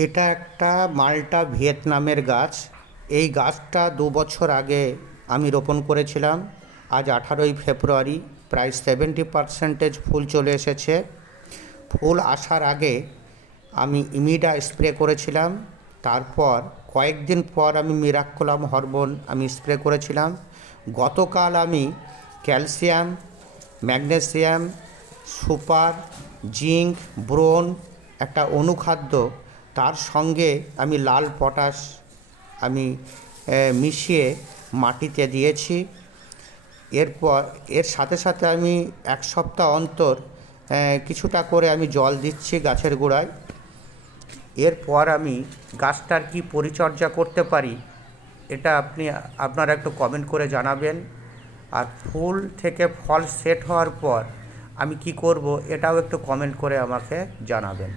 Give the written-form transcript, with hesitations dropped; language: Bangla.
এটা একটা মাল্টা ভিয়েতনামের গাছ। এই গাছটা ২ বছর আগে আমি রোপণ করেছিলাম। আজ 18ই ফেব্রুয়ারি, প্রায় 70% ফুল চলে এসেছে। ফুল আসার আগে আমি ইমিডা স্প্রে করেছিলাম। তারপর কয়েকদিন পর আমি মিরাক্কোলাম হরমোন আমি স্প্রে করেছিলাম। গতকাল আমি calcium, magnesium, super, zinc, boron একটা অনুখাদ্য, তার সঙ্গে আমি লাল পটাশ আমি মিশিয়ে মাটিতে দিয়েছি। এরপর এর সাথে সাথে আমি 1 সপ্তাহ অন্তর কিছুটা করে আমি জল দিচ্ছি গাছের গোড়ায়। এরপর আমি গাছটার কি পরিচর্যা করতে পারি এটা আপনারা একটু কমেন্ট করে জানাবেন। আর ফুল থেকে ফল সেট হওয়ার পর আমি কি করব এটাও একটু কমেন্ট করে আমাকে জানাবেন।